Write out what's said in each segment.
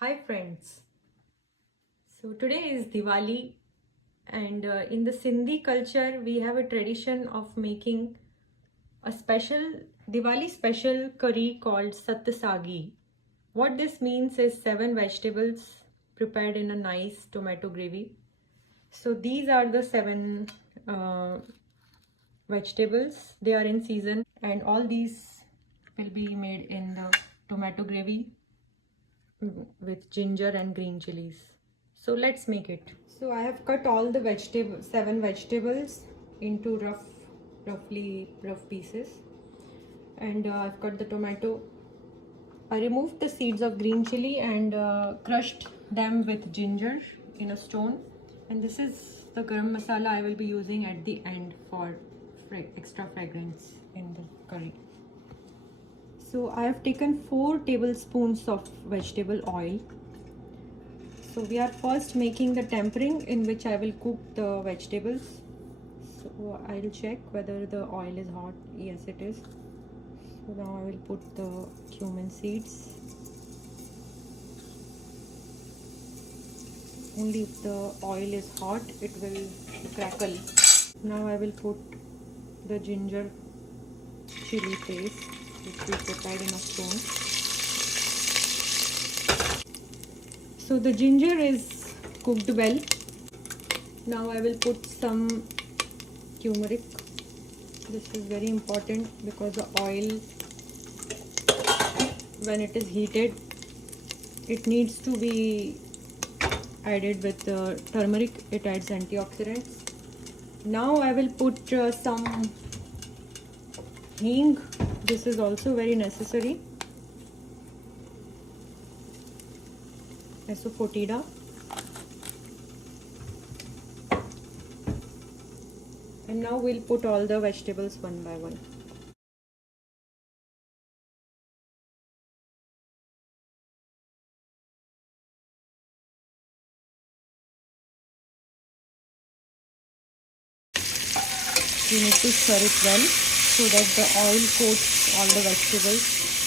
Hi friends. So today is Diwali and in the Sindhi culture we have a tradition of making a special Diwali special curry called Satsagi. What this means is 7 vegetables prepared in a nice tomato gravy. So these are the 7 vegetables. They are in season and all these will be made in the tomato gravy with ginger and green chilies. So let's make it. So I have cut all the 7 vegetables into roughly rough pieces, and I've cut the tomato. I removed the seeds of green chili and crushed them with ginger in a stone. And this is the garam masala I will be using at the end for extra fragrance in the curry. So I have taken 4 tablespoons of vegetable oil. So we are first making the tempering in which I will cook the vegetables. So I'll check whether the oil is hot. Yes, it is. So now I will put the cumin seeds. Only if the oil is hot it will crackle. Now I will put the ginger chili paste which we prepared in a stone. So the ginger is cooked well. Now I will put some turmeric. This is very important because the oil, when it is heated, it needs to be added with turmeric. It adds antioxidants. Now I will put some hing. This is also very necessary. Asafoetida. And now we'll put all the vegetables one by one. You need to stir it well so that the oil coats all the vegetables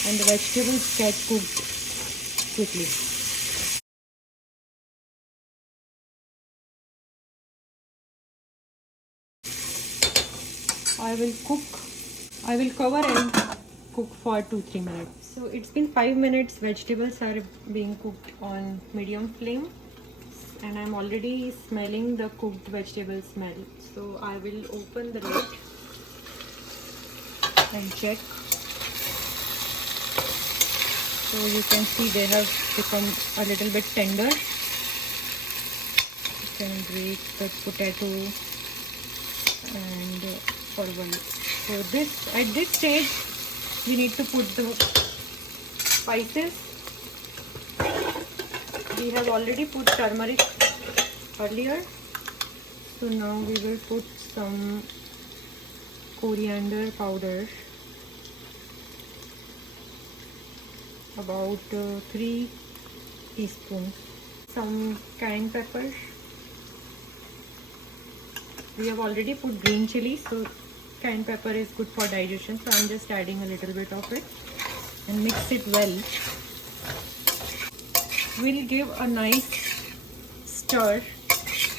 and the vegetables get cooked quickly. I will cover and cook for 2-3 minutes. So it's been 5 minutes. Vegetables are being cooked on medium flame and I'm already smelling the cooked vegetable smell. So I will open the lid and check. So you can see they have become a little bit tender. You can grate the potato and forward. So at this stage we need to put the spices. We have already put turmeric earlier. So now we will put some coriander powder, about 3 teaspoons. Some cayenne pepper. We have already put green chili, so cayenne pepper is good for digestion. So I'm just adding a little bit of it and mix it well. We'll give a nice stir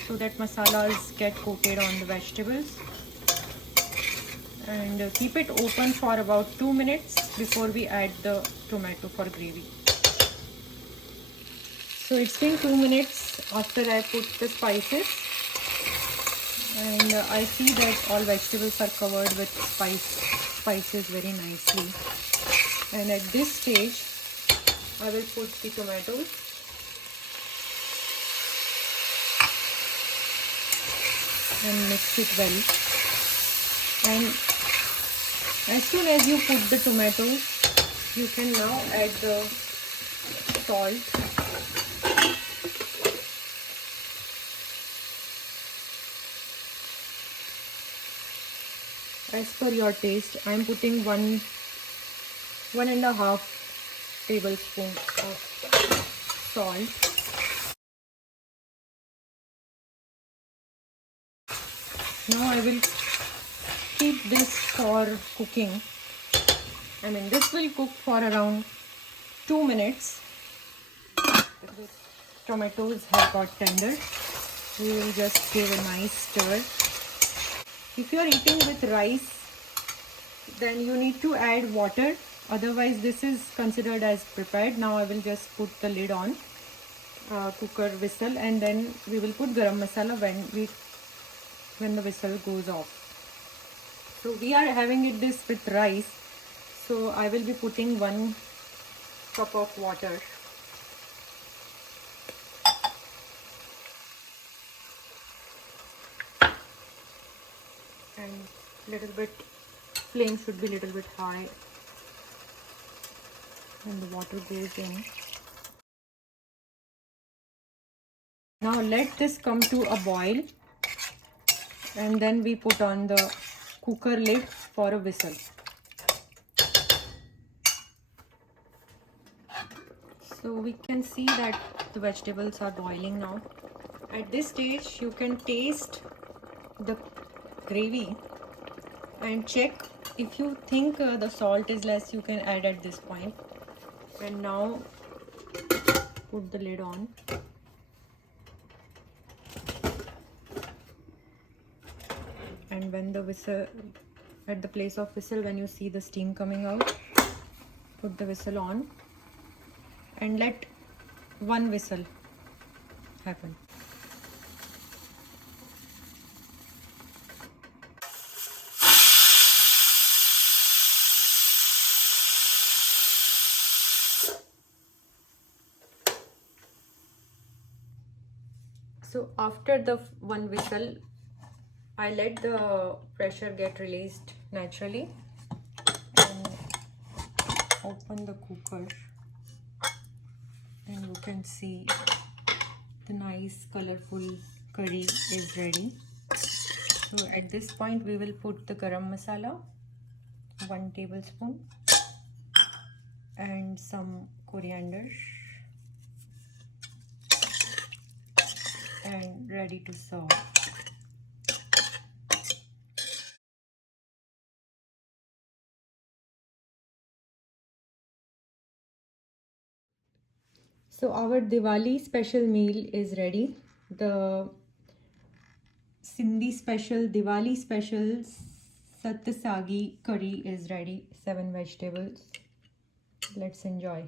so that masalas get coated on the vegetables. And keep it open for about 2 minutes before we add the tomato for gravy. So it's been 2 minutes after I put the spices, and I see that all vegetables are covered with spices very nicely. And at this stage I will put the tomatoes and mix it well. And as soon as you put the tomato, you can now add the salt. As per your taste, I am putting 1.5 tablespoons of salt. Now I will keep this for cooking. This will cook for around 2 minutes. the tomatoes have got tender. We will just give a nice stir. If you are eating with rice, then you need to add water. Otherwise, this is considered as prepared. Now I will just put the lid on, cooker whistle, and then we will put garam masala when the whistle goes off. So we are having this with rice. So I will be putting 1 cup of water. And little bit, flame should be little bit high when the water goes in. Now let this come to a boil, and then we put on the cooker lid for a whistle. So we can see that the vegetables are boiling now. At this stage you can taste the gravy and check. If you think the salt is less, you can add at this point. And now put the lid on. And when the whistle, at the place of whistle, when you see the steam coming out, put the whistle on and let 1 whistle happen. So after the 1 whistle, I let the pressure get released naturally and open the cooker, and you can see the nice colorful curry is ready. So at this point we will put the garam masala, 1 tablespoon, and some coriander, and ready to serve. So our Diwali special meal is ready. The Sindhi special, Diwali special Satsagi curry is ready. 7 vegetables. Let's enjoy.